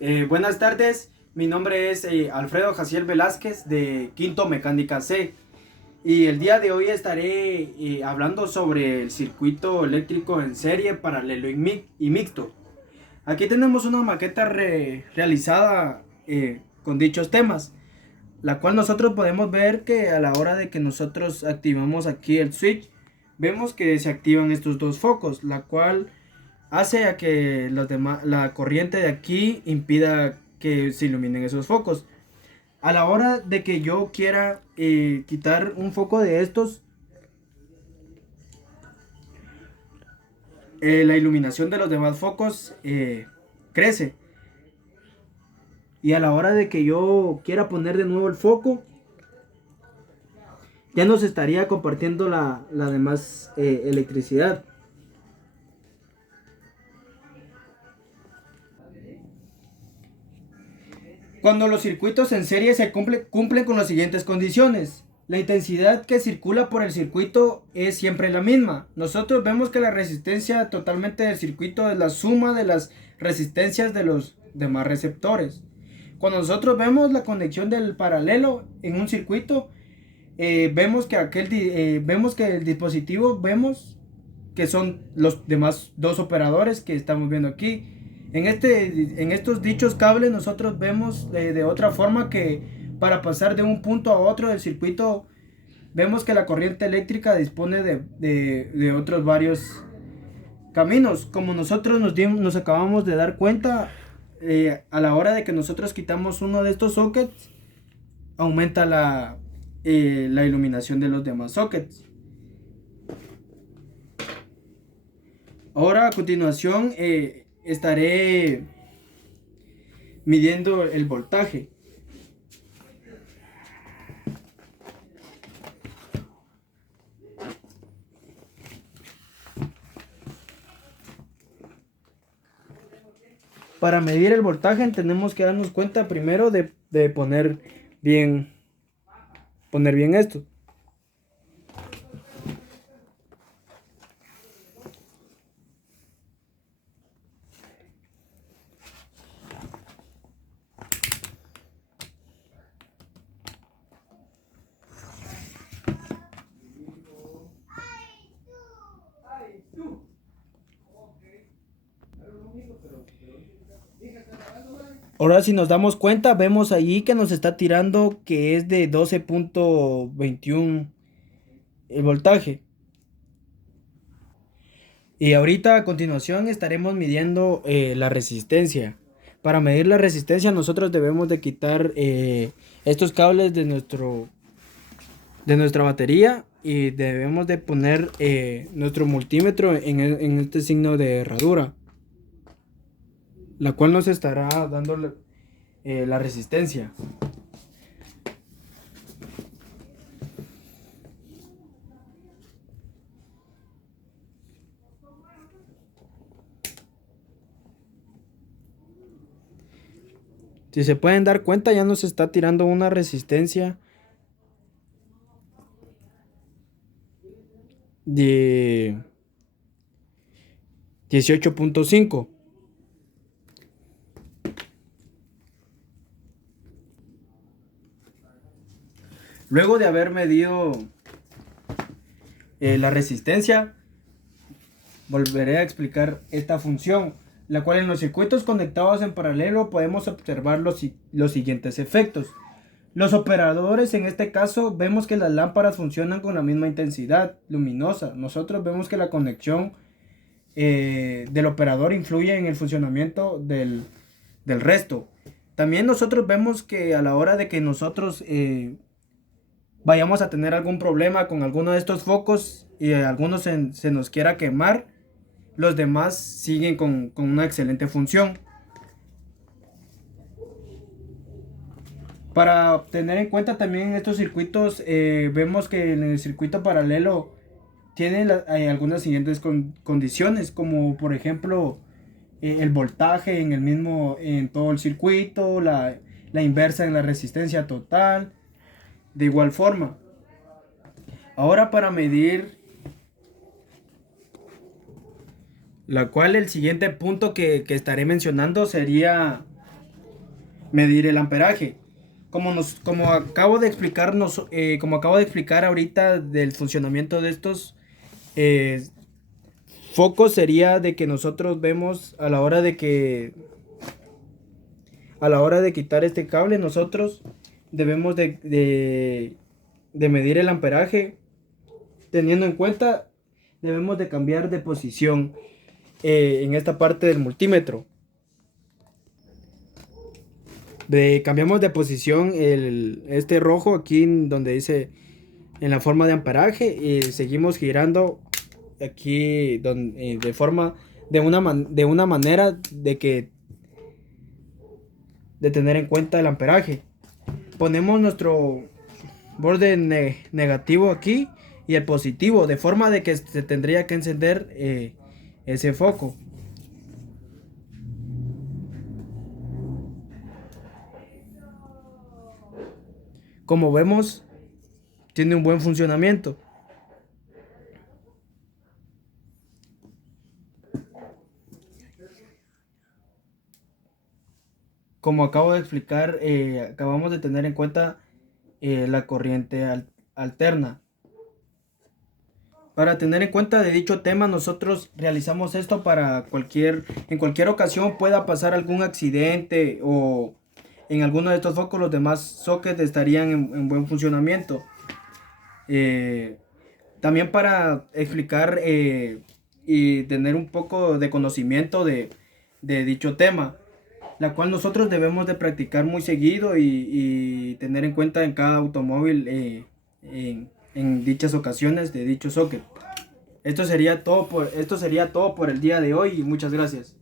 Buenas tardes, mi nombre es Alfredo Jaciel Velázquez de Quinto Mecánica C y el día de hoy estaré hablando sobre el circuito eléctrico en serie, paralelo y mixto. Aquí tenemos una maqueta realizada con dichos temas, la cual nosotros podemos ver que a la hora de que nosotros activamos aquí el switch, vemos que se activan estos dos focos, la cual hace a que la corriente de aquí impida que se iluminen esos focos. A la hora de que yo quiera quitar un foco de estos, la iluminación de los demás focos crece. Y a la hora de que yo quiera poner de nuevo el foco, ya nos estaría compartiendo la demás electricidad. Cuando los circuitos en serie cumplen con las siguientes condiciones. La intensidad que circula por el circuito es siempre la misma. Nosotros vemos que la resistencia totalmente del circuito es la suma de las resistencias de los demás receptores. Cuando nosotros vemos la conexión del paralelo en un circuito, vemos que el dispositivo, vemos que son los demás dos operadores que estamos viendo aquí. En estos dichos cables nosotros vemos de otra forma que para pasar de un punto a otro del circuito, vemos que la corriente eléctrica dispone de otros varios caminos. Como nosotros nos acabamos de dar cuenta, a la hora de que nosotros quitamos uno de estos sockets, aumenta la iluminación de los demás sockets. Ahora a continuación estaré midiendo el voltaje. Para medir el voltaje tenemos que darnos cuenta primero de poner bien esto. Ahora si nos damos cuenta, vemos ahí que nos está tirando que es de 12.21 el voltaje. Y ahorita a continuación estaremos midiendo la resistencia. Para medir la resistencia nosotros debemos de quitar estos cables de nuestra batería y debemos de poner nuestro multímetro en este signo de herradura, la cual nos estará dando la resistencia. Si se pueden dar cuenta, ya nos está tirando una resistencia de 18.5. Luego de haber medido la resistencia, volveré a explicar esta función, la cual en los circuitos conectados en paralelo podemos observar los siguientes efectos. Los operadores, en este caso, vemos que las lámparas funcionan con la misma intensidad luminosa. Nosotros vemos que la conexión del operador influye en el funcionamiento del resto. También nosotros vemos que a la hora de que nosotros vayamos a tener algún problema con alguno de estos focos y algunos se nos quiera quemar, los demás siguen con una excelente función. Para tener en cuenta también estos circuitos, vemos que en el circuito paralelo tiene algunas siguientes condiciones, como por ejemplo el voltaje en todo el circuito, la inversa en la resistencia total. De igual forma, ahora para medir, la cual el siguiente punto que estaré mencionando sería medir el amperaje. Como acabo de explicarnos, como acabo de explicar ahorita del funcionamiento de estos eh, focos, sería de que nosotros vemos a la hora de quitar este cable, nosotros debemos de medir el amperaje. Teniendo en cuenta, debemos de cambiar de posición en esta parte del multímetro. Cambiamos de posición este rojo aquí donde dice en la forma de amperaje y seguimos girando aquí de forma de una manera de tener en cuenta el amperaje. Ponemos nuestro borde negativo aquí y el positivo, de forma de que se tendría que encender ese foco. Como vemos, tiene un buen funcionamiento. Como acabo de explicar, acabamos de tener en cuenta la corriente alterna. Para tener en cuenta de dicho tema, nosotros realizamos esto para en cualquier ocasión pueda pasar algún accidente o en alguno de estos focos los demás sockets estarían en buen funcionamiento. También para explicar y tener un poco de conocimiento de dicho tema, la cual nosotros debemos de practicar muy seguido y tener en cuenta en cada automóvil en dichas ocasiones de dicho socket. Esto sería todo por el día de hoy y muchas gracias.